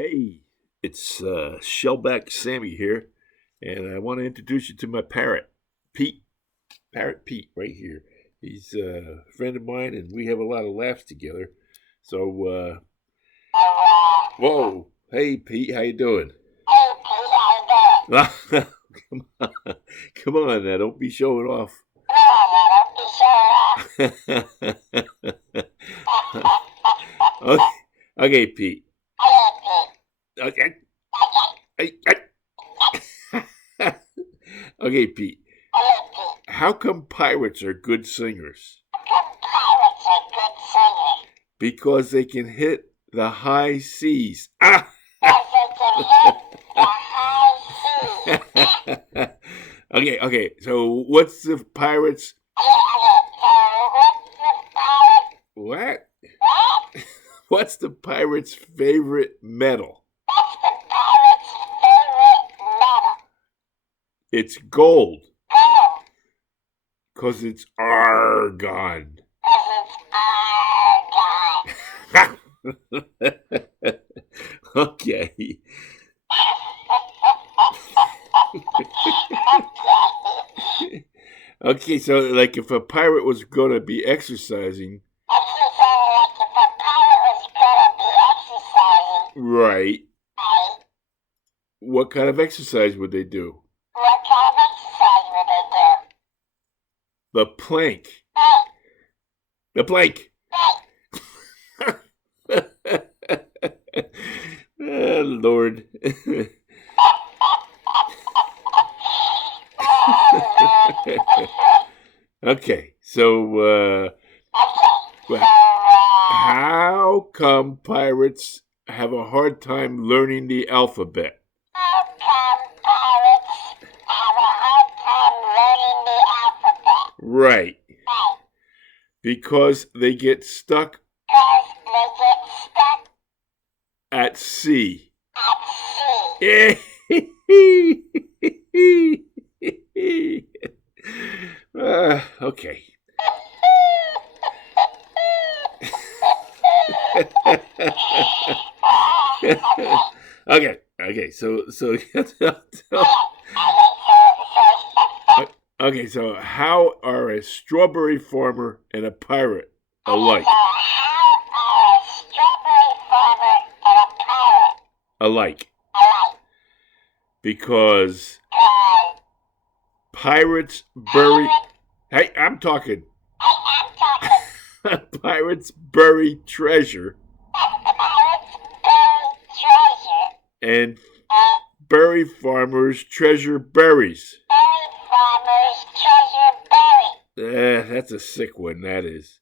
Hey, it's Shellback Sammy here, and I want to introduce you to my parrot, Pete. Parrot Pete, right here. He's a friend of mine, and we have a lot of laughs together. So, whoa, hey Pete, how you doing? Come on, come on, now, don't be showing off. okay, okay, Pete. Okay, okay, Pete. How come pirates are good singers? Because they can hit the high seas. Ah! Okay. So, what's the pirates? What? What's the pirate's favorite metal? It's gold. Because it's argon. Okay. Okay, so like if a pirate was going to be exercising. Right. What kind of exercise would they do? The plank. The plank. Oh, Lord. Okay, so how come pirates have a hard time learning the alphabet? Right. Because they get stuck at sea. Okay. Okay. So okay. So how are a strawberry farmer and a pirate alike? Alike. Because pirates bury. Hey, I'm talking. Pirates bury treasure. And berry farmers treasure berries. That's a sick one, that is.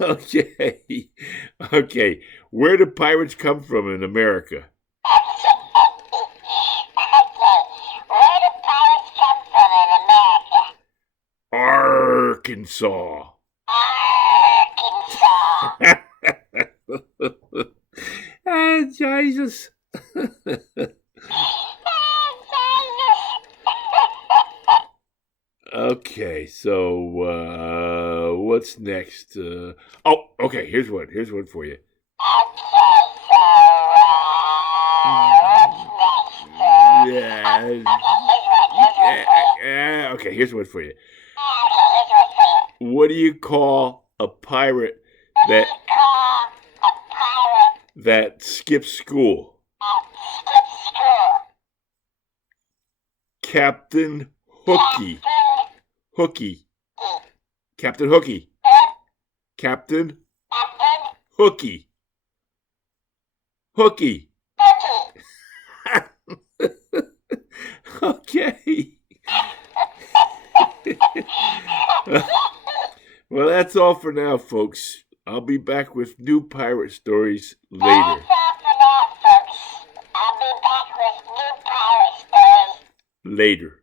Okay. Okay. Where do pirates come from in America? Arkansas. Ah, Jesus. Okay, so what's next? Okay. Here's one. Here's one for you. Okay, here's one for you. What do you call a pirate that skips school? Captain Hooky. Hooky. Captain Hooky. Captain Hooky. Hooky. Okay. Well, that's all for now, folks. I'll be back with new pirate stories later. Later.